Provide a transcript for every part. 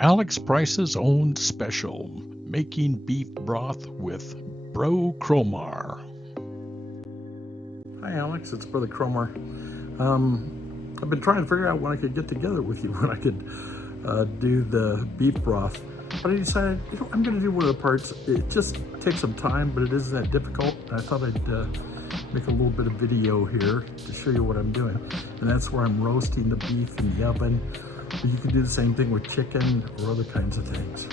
Alex Price's own special, making beef broth with Bro Cromar. Hi Alex, it's Brother Cromar. I've been trying to figure out when I could get together with you, when I could do the beef broth. But I decided, I'm going to do one of the parts. It just takes some time, but it isn't that difficult. I thought I'd make a little bit of video here to show you what I'm doing. And that's where I'm roasting the beef in the oven. But you can do the same thing with chicken or other kinds of things.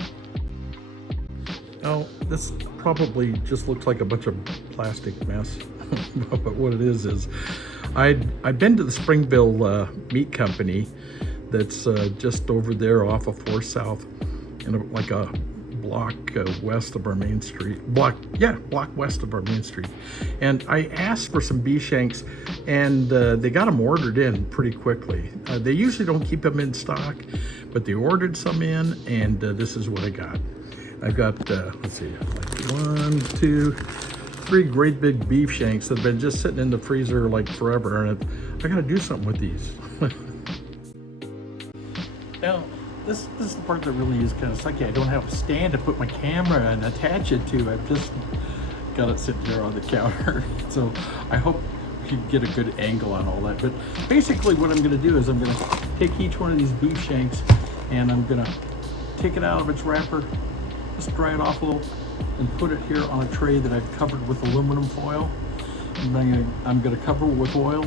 Now, this probably just looks like a bunch of plastic mess. But what it is I've been to the Springville meat company that's just over there off of 4 South, in like a block west of our main street. Block west of our main street. And I asked for some beef shanks, and they got them ordered in pretty quickly. They usually don't keep them in stock, but they ordered some in, and this is what I got. I've got, let's see, like 1, 2, 3 great big beef shanks that have been just sitting in the freezer like forever, and I gotta do something with these. Now, this is the part that really is kind of sucky. I don't have a stand to put my camera and attach it to. I've just got it sitting here on the counter. So I hope you can get a good angle on all that. But basically what I'm gonna do is I'm gonna take each one of these beef shanks and I'm gonna take it out of its wrapper, just dry it off a little, and put it here on a tray that I've covered with aluminum foil. And I'm gonna cover it with oil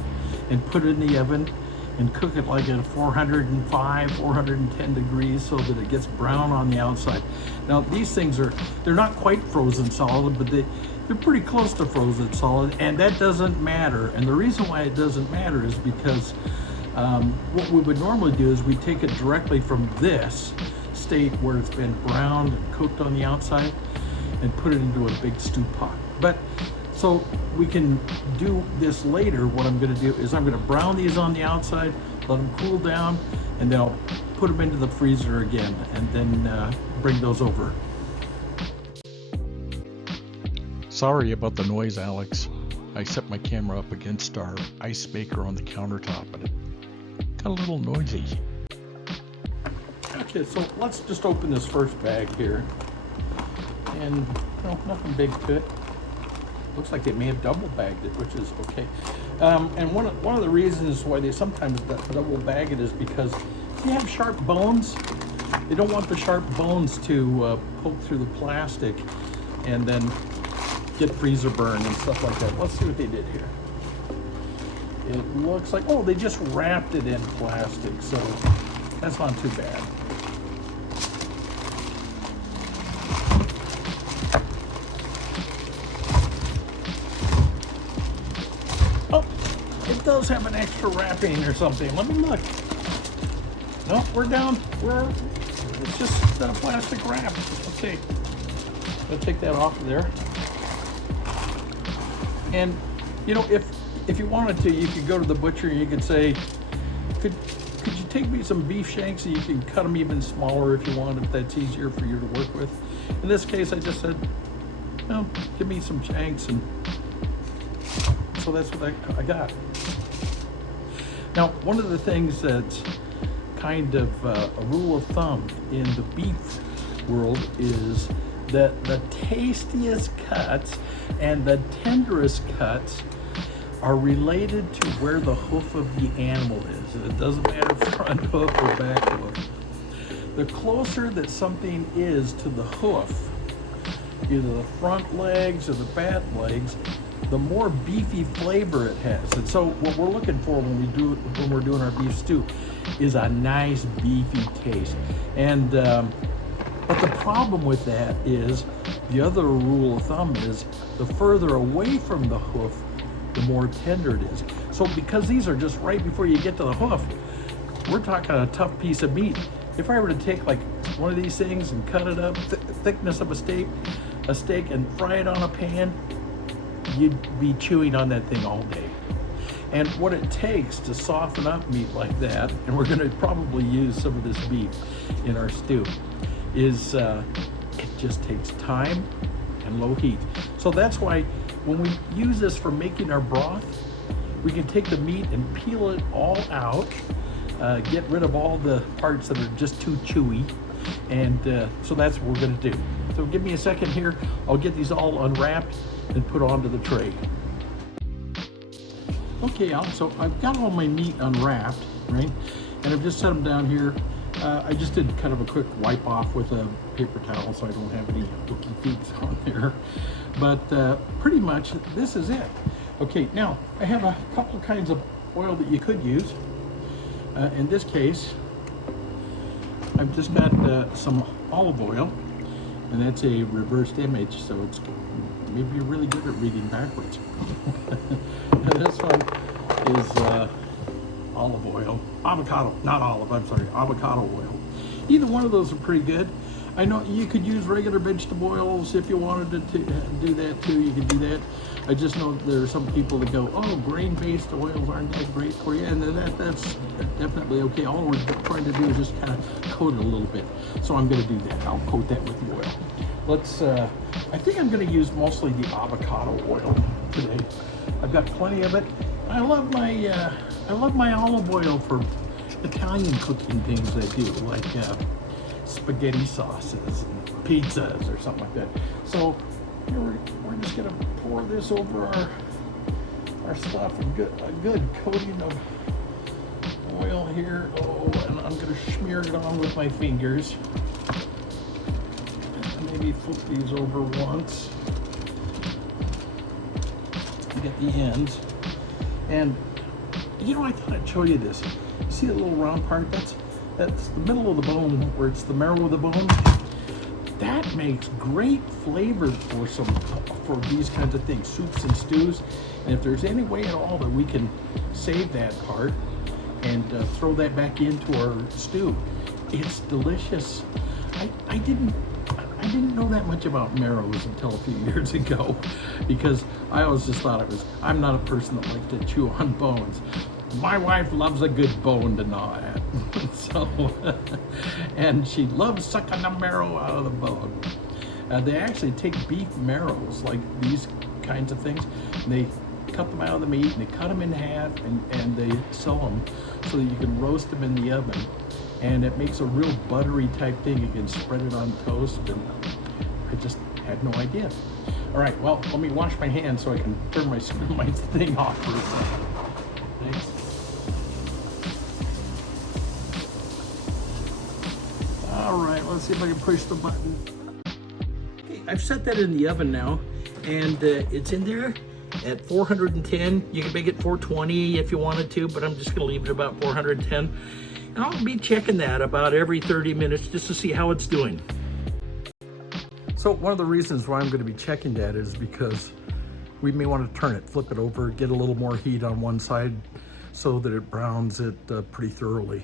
and put it in the oven and cook it like at 405, 410 degrees so that it gets brown on the outside. Now these things they're not quite frozen solid, but they're pretty close to frozen solid, and that doesn't matter. And the reason why it doesn't matter is because what we would normally do is we take it directly from this state where it's been browned and cooked on the outside and put it into a big stew pot. But so we can do this later. What I'm going to do is I'm going to brown these on the outside, let them cool down, and then I'll put them into the freezer again and then bring those over. Sorry about the noise, Alex. I set my camera up against our ice maker on the countertop and it got a little noisy. Okay, so let's just open this first bag here. And nothing big to it. Looks like they may have double bagged it, which is okay. And one of the reasons why they sometimes double bag it is because if you have sharp bones, they don't want the sharp bones to poke through the plastic and then get freezer burn and stuff like that. Let's see what they did here. It looks like, oh, they just wrapped it in plastic, so that's not too bad. It does have an extra wrapping or something. Let me look. No, we're down. It's just a plastic wrap. Let's see. I'll take that off of there. And if you wanted to, you could go to the butcher and you could say, could you take me some beef shanks and you can cut them even smaller if you want, if that's easier for you to work with. In this case, I just said, no, give me some shanks, and so that's what I got. Now, one of the things that's kind of a rule of thumb in the beef world is that the tastiest cuts and the tenderest cuts are related to where the hoof of the animal is. And it doesn't matter front hoof or back hoof. The closer that something is to the hoof, either the front legs or the back legs, the more beefy flavor it has. And so what we're looking for when we're doing our beef stew is a nice beefy taste. And but the problem with that is, the other rule of thumb is, the further away from the hoof, the more tender it is. So because these are just right before you get to the hoof, we're talking a tough piece of meat. If I were to take like one of these things and cut it up, thickness of a steak and fry it on a pan, you'd be chewing on that thing all day. And what it takes to soften up meat like that, and we're going to probably use some of this beef in our stew, is it just takes time and low heat. So that's why when we use this for making our broth, we can take the meat and peel it all out, get rid of all the parts that are just too chewy, And so that's what we're gonna do. So give me a second here. I'll get these all unwrapped and put onto the tray. Okay, so I've got all my meat unwrapped, right? And I've just set them down here. I just did kind of a quick wipe off with a paper towel so I don't have any icky feet on there. But pretty much this is it. Okay, now I have a couple kinds of oil that you could use. In this case, I've just got some olive oil, and that's a reversed image, so it's maybe you're really good at reading backwards. This one is olive oil, avocado, not olive, I'm sorry, avocado oil. Either one of those are pretty good. I know you could use regular vegetable oils if you wanted to do that too, you could do that. I just know there are some people that go, oh, grain-based oils aren't that great for you, and that's definitely okay. All we're trying to do is just kind of coat it a little bit. So I'm gonna do that, I'll coat that with the oil. Let's, I think I'm gonna use mostly the avocado oil today. I've got plenty of it. I love my olive oil for Italian cooking things I do, like spaghetti sauces and pizzas or something like that. So here we're just gonna pour this over our stuff, a good coating of oil here. Oh, and I'm gonna smear it on with my fingers. And maybe flip these over once. Get the ends. And you know, I thought I'd show you this. You see the little round part? That's the middle of the bone, where it's the marrow of the bone. That makes great flavor for these kinds of things, soups and stews. And if there's any way at all that we can save that part and throw that back into our stew, it's delicious. I didn't know that much about marrows until a few years ago, because I always just thought I'm not a person that likes to chew on bones. My wife loves a good bone to gnaw at. So, and she loves sucking the marrow out of the bone. They actually take beef marrows, like these kinds of things, and they cut them out of the meat and they cut them in half and they sell them so that you can roast them in the oven. And it makes a real buttery type thing. You can spread it on toast, and I just had no idea. All right, well, let me wash my hands so I can turn my thing off for a second. Thanks. All right, let's see if I can push the button. Okay, I've set that in the oven now, and it's in there at 410. You can make it 420 if you wanted to, but I'm just gonna leave it about 410. And I'll be checking that about every 30 minutes just to see how it's doing. So one of the reasons why I'm going to be checking that is because we may want to turn it, flip it over, get a little more heat on one side so that it browns it pretty thoroughly.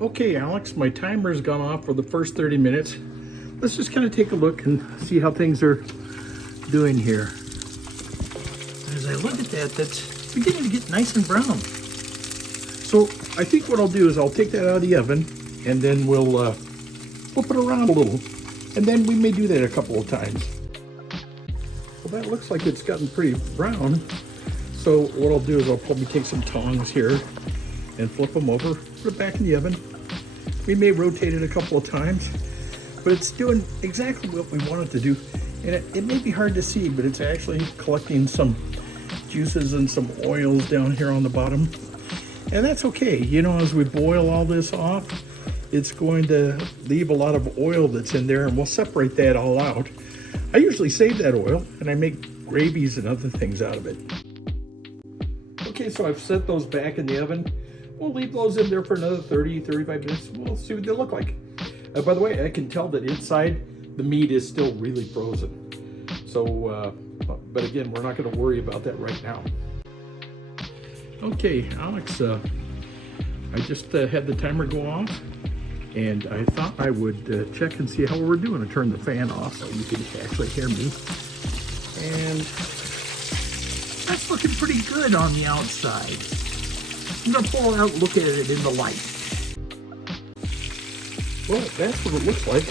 Okay, Alex, my timer's gone off for the first 30 minutes. Let's just kind of take a look and see how things are doing here. As I look at that, that's beginning to get nice and brown. So I think what I'll do is I'll take that out of the oven, and then we'll flip it around a little, and then we may do that a couple of times. Well, that looks like it's gotten pretty brown. So what I'll do is I'll probably take some tongs here and flip them over, put it back in the oven. We may rotate it a couple of times, but it's doing exactly what we want it to do. And it may be hard to see, but it's actually collecting some juices and some oils down here on the bottom. And that's okay. You know, as we boil all this off, it's going to leave a lot of oil that's in there, and we'll separate that all out. I usually save that oil, and I make gravies and other things out of it. Okay, so I've set those back in the oven. We'll leave those in there for another 30, 35 minutes. We'll see what they look like. By the way, I can tell that inside the meat is still really frozen. So, but again, we're not going to worry about that right now. Okay, Alex, I just had the timer go off, and I thought I would check and see how we're doing. I turned the fan off so you can actually hear me. And that's looking pretty good on the outside. I'm going to pull it out and look at it in the light. Well, that's what it looks like.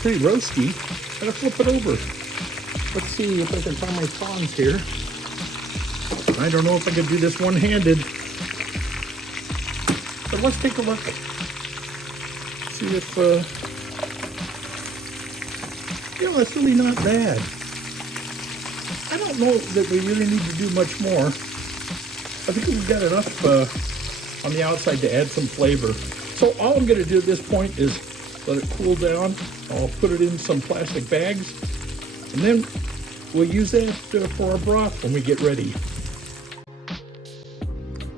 Pretty roasty. I'm going to flip it over. Let's see if I can find my tongs here. I don't know if I can do this one-handed. But let's take a look. See if, that's really not bad. I don't know that we really need to do much more. I think we've got enough on the outside to add some flavor. So all I'm going to do at this point is let it cool down. I'll put it in some plastic bags, and then we'll use that for our broth when we get ready.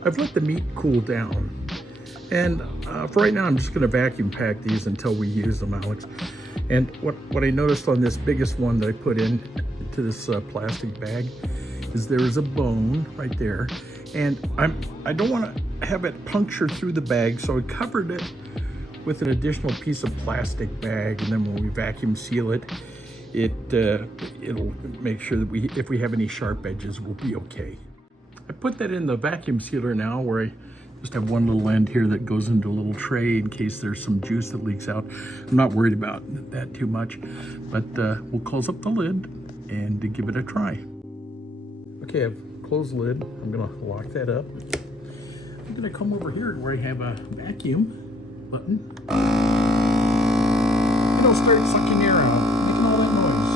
I've let the meat cool down, and for right now I'm just going to vacuum pack these until we use them, Alex. And what I noticed on this biggest one that I put into this plastic bag is there is a bone right there, and I don't want to have it puncture through the bag, so I covered it with an additional piece of plastic bag, and then when we vacuum seal it, it'll make sure that if we have any sharp edges, we'll be okay. I put that in the vacuum sealer now, where I just have one little end here that goes into a little tray in case there's some juice that leaks out. I'm not worried about that too much, but we'll close up the lid and give it a try. Okay, I've closed the lid. I'm gonna lock that up. I'm gonna come over here where I have a vacuum button. And it'll start sucking air out, making all that noise.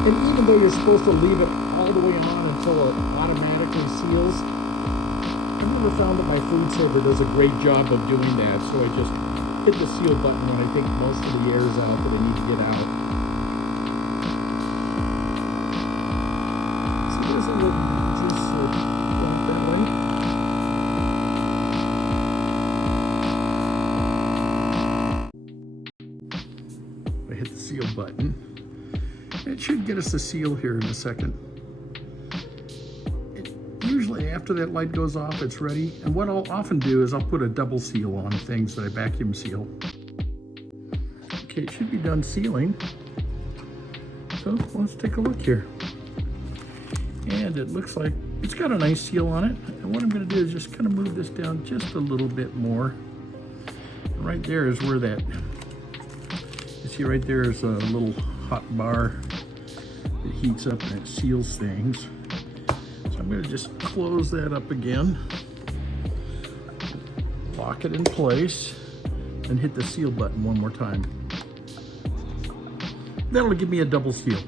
And even though you're supposed to leave it all the way on until it automatically seals, I've never found that my food saver does a great job of doing that, so I just hit the seal button when I think most of the air is out that I need to get out. So there's a little juice going that way. I hit the seal button. It should get us a seal here in a second. Usually after that light goes off, it's ready. And what I'll often do is I'll put a double seal on things that I vacuum seal. Okay, it should be done sealing. So let's take a look here. And it looks like it's got a nice seal on it. And what I'm going to do is just kind of move this down just a little bit more. Right there is where that, you see right there is a little hot bar. It heats up and it seals things. So I'm going to just close that up again, lock it in place, and hit the seal button one more time. That'll give me a double seal.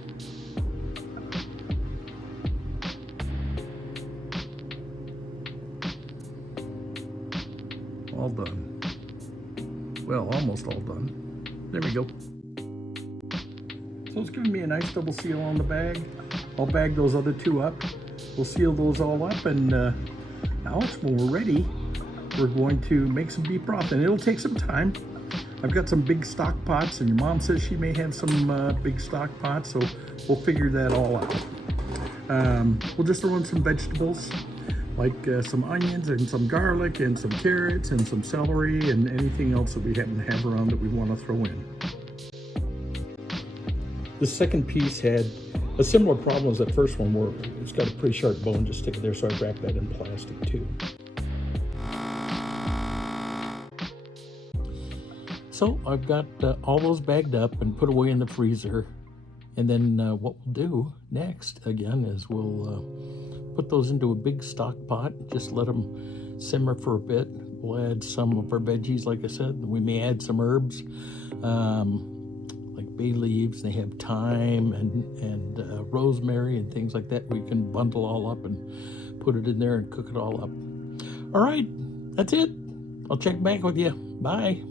All done. Well, almost all done. There we go. So it's giving me a nice double seal on the bag. I'll bag those other two up. We'll seal those all up, and Alex, when we're ready, we're going to make some beef broth, and it'll take some time. I've got some big stock pots, and your mom says she may have some big stock pots, so we'll figure that all out. We'll just throw in some vegetables, like some onions and some garlic and some carrots and some celery and anything else that we happen to have around that we want to throw in. The second piece had a similar problem as that first one, where it's got a pretty sharp bone just sticking there, so I wrapped that in plastic too. So I've got all those bagged up and put away in the freezer. And then what we'll do next, again, is we'll put those into a big stock pot, just let them simmer for a bit. We'll add some of our veggies, like I said. We may add some herbs. Like bay leaves, they have thyme and rosemary and things like that. We can bundle all up and put it in there and cook it all up. All right, that's it. I'll check back with you. Bye.